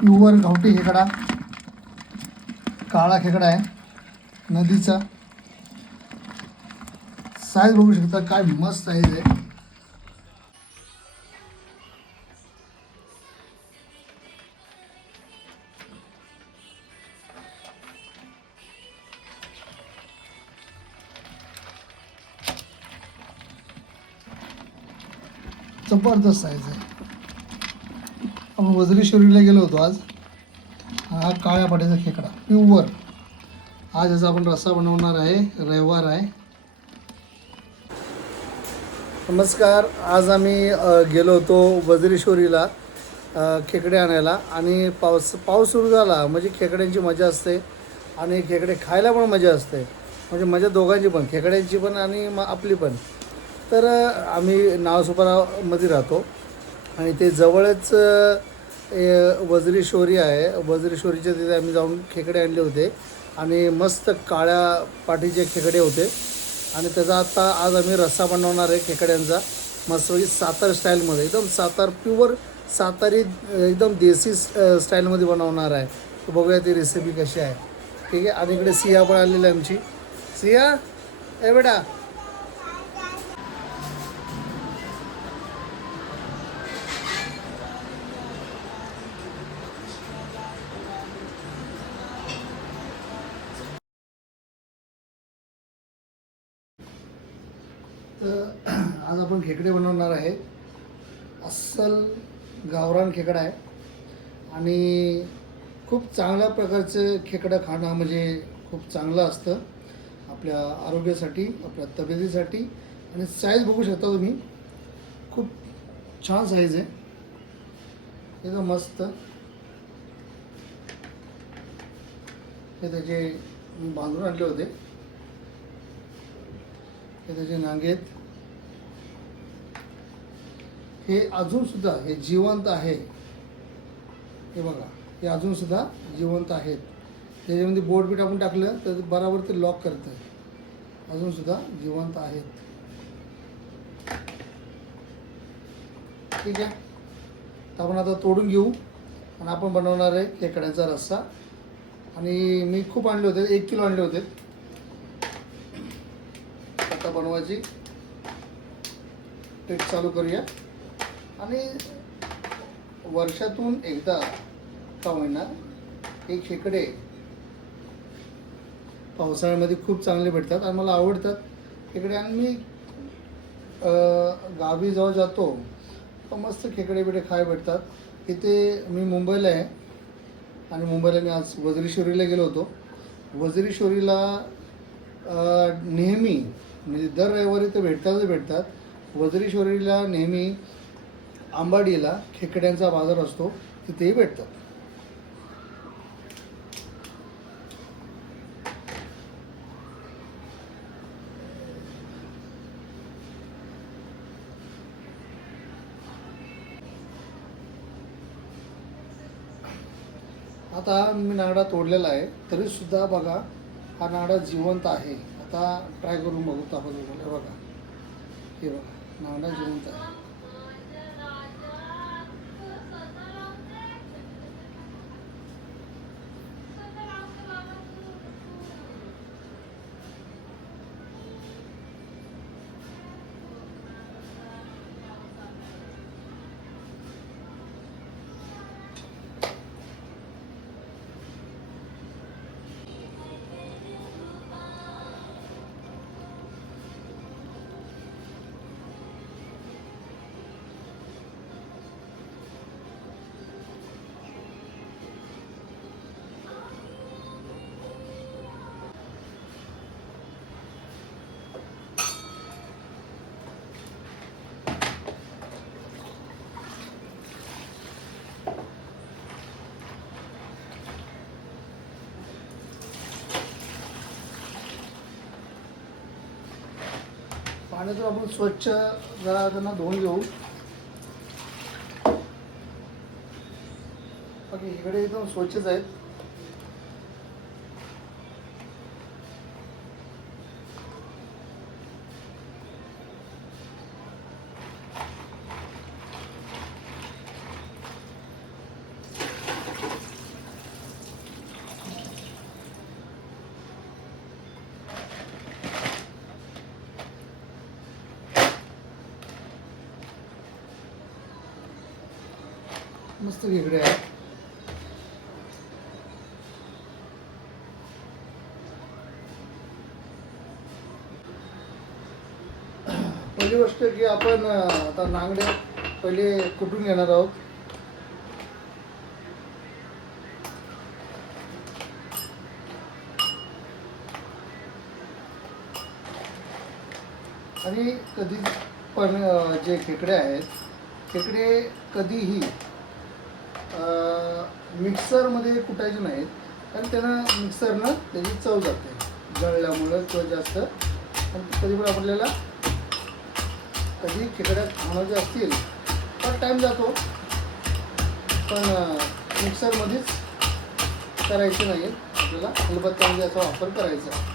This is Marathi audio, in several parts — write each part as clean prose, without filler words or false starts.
प्युअर गावठी खेकडा, काळा खेकडा आहे नदीचा. साईज बघू शकता, काय मस्त साईज आहे. जबरदस्त साईज आहे. आपण वजरीश्वरीला गेलो होतो आज. हा काळ्या पाट्याचा खेकडा प्युअर. आज याचा आपण रस्सा बनवणार आहे. रविवार आहे. नमस्कार. आज आम्ही गेलो होतो वजरीश्वरीला खेकडे आणायला. आणि पाऊस सुरू झाला म्हणजे खेकड्यांची मजा असते आणि खेकडे खायला पण मजा असते. म्हणजे मजा दोघांची पण, खेकड्यांची पण आणि आपली पण. तर आम्ही नावसुपारामध्ये राहतो आणि ते जवळच वजरीश्वरी आहे. वजरीश्वरीच्या तिथे आम्ही जाऊन खेकडे आणले होते आणि मस्त काळ्या पाठीचे खेकडे होते. आणि त्याचा आता आज आम्ही रस्सा बनवणार आहे खेकड्यांचा, मस्तपैकी सातार स्टाईलमध्ये. एकदम सातार प्युअर सातारी, एकदम देसी स्टाईलमध्ये बनवणार आहे. तर बघूया ती रेसिपी कशी आहे. ठीक आहे. आणि इकडे सिया पण आलेली आहे आमची. सिया, ए बेटा. तर आज आपण खेकडे बनवणार आहे. अस्सल गावरान खेकडा आहे आणि खूप चांगल्या प्रकारचं खेकडं खाणं म्हणजे खूप चांगलं असतं आपल्या आरोग्यासाठी, आपल्या तब्येतीसाठी. आणि साईज बघू शकता तुम्ही, खूप छान साईज आहे, एकदम मस्त. हे त्याचे मी बांधून आणले होते. हे त्याचे नांगे आहेत. हे अजूनसुद्धा हे जिवंत आहे. हे बघा, हे अजूनसुद्धा जिवंत आहेत. त्याच्यामध्ये बोट बीट आपण टाकलं तर बराबर ते लॉक करतं. अजूनसुद्धा जिवंत आहेत. ठीक आहे. तर आपण आता तोडून घेऊ आणि आपण बनवणार आहे खेकड्याचा रस्सा. आणि मी खूप आणले होते, 1 किलो आणले होते. आता बनवायची ट्रिक चालू करूया. आणि वर्षातून एकदा का होईना हे खेकडे पावसाळ्यामध्ये खूप चांगले भेटतात आणि मला आवडतात खेकडे. आणि मी गावी जेव्हा जातो तर मस्त खेकडे बिकडे खाय भेटतात. इथे मी मुंबईला आहे आणि मुंबईला मी आज वजरीश्वरीला गेलो होतो. वजरीश्वरीला नेहमी म्हणजे दर रविवारी ते भेटतात. वजरीश्वरीला नेहमी आंबाडीला खेकड्यांचा बाजार असतो, तिथेही भेटतात. आता मी नागडा तोडलेला आहे, तरीसुद्धा बघा हा नागडा जिवंत आहे. आता ट्राय करून बघू आपण. बघा, हे बघा, नागडा जिवंत आहे. पाण्यातून आपण स्वच्छ जरा त्यांना धुवून घेऊ. बाकी इकडे एकदम स्वच्छच आहेत. मस्त खेकडे आहे. पहिली गोष्ट की आपण आता नांगडे पहिले कुटून घेणार आहोत. आणि कधी पण जे खेकडे आहेत, खेकडे कधीही मिक्सरमध्ये कुटायचे नाहीत, कारण त्यांना मिक्सरनं त्याची चव जाते जळल्यामुळं किंवा जास्त. पण कधी पण आपल्याला कधी खेकड्या खाण्याचे असतील तर टाईम जातो, पण मिक्सरमध्येच करायचे नाही, आपल्याला खलबत्त्यामध्ये याचा वापर करायचा.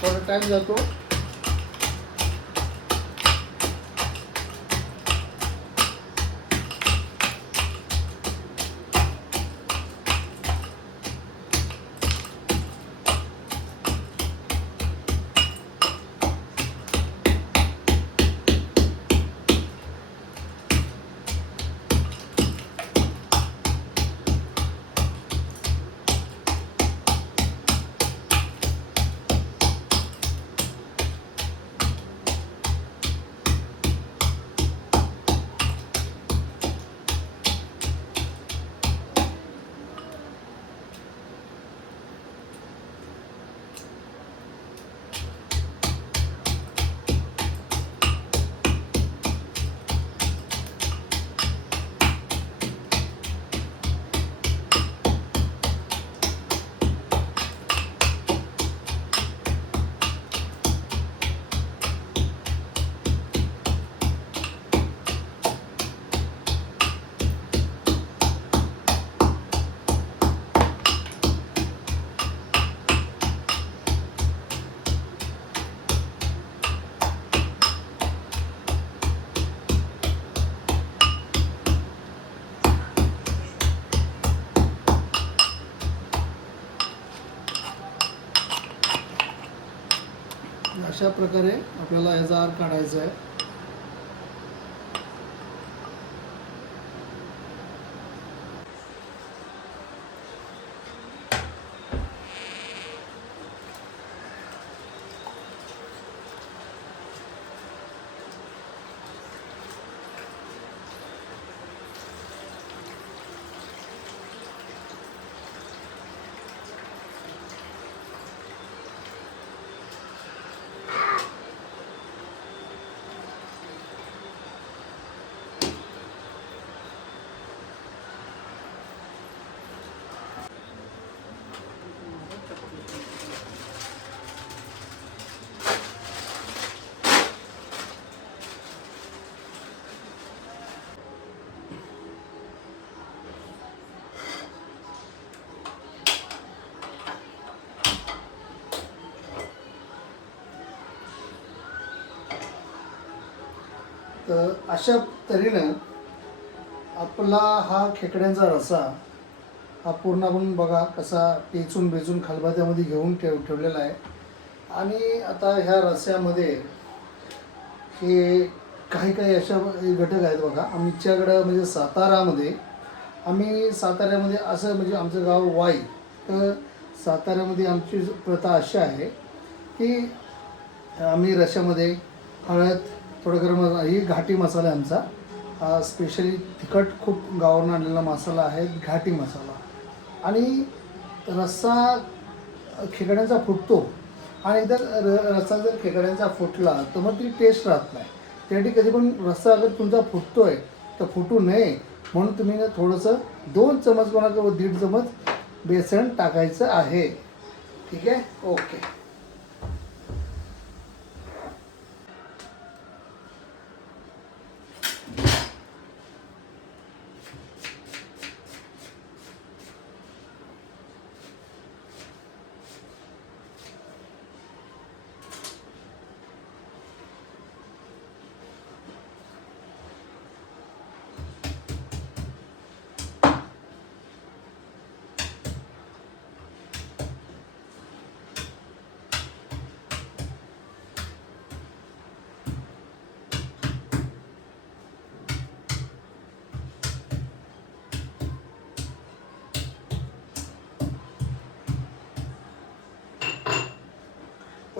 थोडा टाईम जातो. अशा प्रकारे आपल्याला याचा आर काढायचा आहे. तर अशा तऱ्हेनं आपला हा खेकड्यांचा रस्सा हा पूर्ण आपण बघा कसा टेचून बेचून खलबत्त्यामध्ये घेऊन ठेवलेला आहे. आणि आता ह्या रस्स्यामध्ये हे काही काही अशा घटक आहेत बघा. आमच्याकडं म्हणजे साताऱ्यामध्ये असं म्हणजे आमचं गाव वाई, तर साताऱ्यामध्ये आमची प्रथा अशी आहे की आम्ही रश्श्यामध्ये हळद, थोडं गरम मसाला, ही घाटी मसाला आहे आमचा, स्पेशली तिखट खूप गावावरून आणलेला मसाला आहे घाटी मसाला. आणि रस्सा खेकड्यांचा फुटतो, आणि जर रस्सा जर खेकड्यांचा फुटला तर मग ती टेस्ट राहत नाही. त्यासाठी कधी पण रस्सा अगर तुमचा फुटतोय तर फुटू नये म्हणून तुम्ही ना थोडंसं 2 चमच कोणाचं 1.5 चमच बेसन टाकायचं आहे. ठीक आहे, ओके.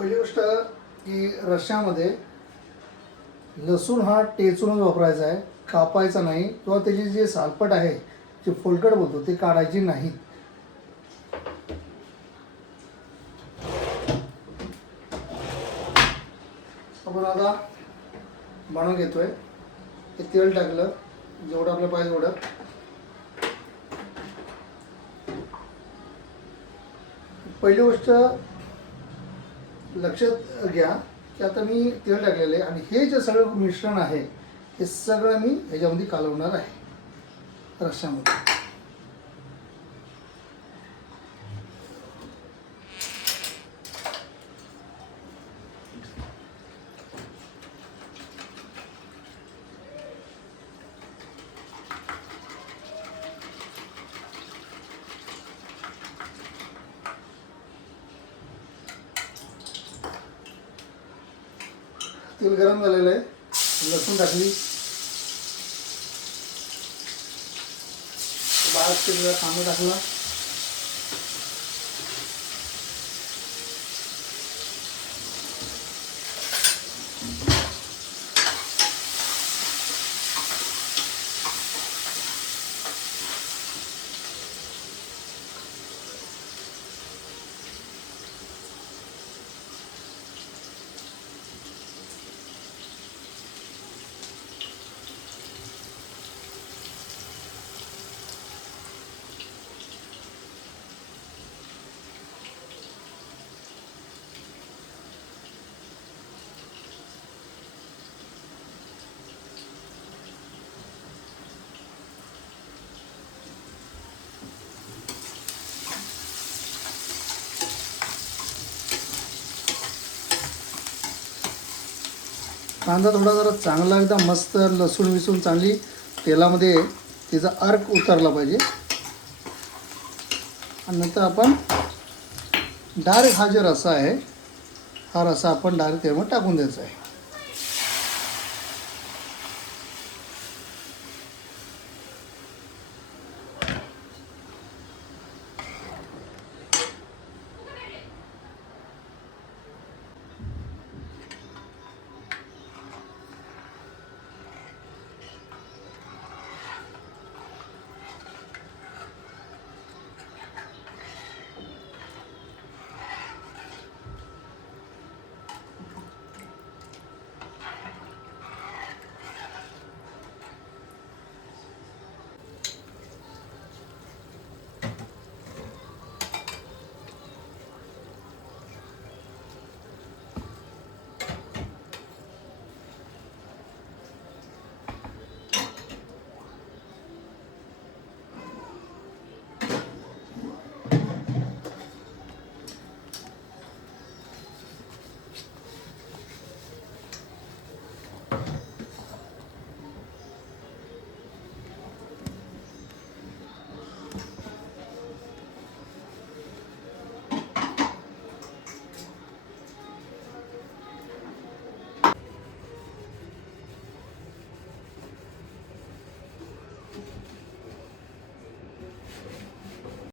पहिली गोष्ट की रश्श्यामध्ये लसूण हा टेचूनच वापरायचा आहे, कापायचा नाही किंवा त्याची जे सालपट आहे, जे फोलकट बोलतो ते काढायची नाही. आपण आता बनवून घेतोय. ते तेल टाकलं जेवढं आपलं पाहिजे तेवढं. पहिली गोष्ट लक्षात घ्या की आता मी तेल टाकलेलं आहे आणि हे जे सगळं मिश्रण आहे हे सगळं मी ह्याच्यामध्ये कालवणार आहे रश्श्यामध्ये. तेल गरम झालेलं आहे. लसूण टाकली, बारीक चिरलेला कांदा टाकला, कांदा थोडा जरा चांगला एकदम मस्त लसूण विसून चांगली तेलामध्ये तिचा अर्क उतरला पाहिजे. आणि नंतर आपण डायरेक्ट हा जे रस्सा आहे हा रस्सा आपण डायरेक्ट तेलामध्ये टाकून द्यायचा आहे.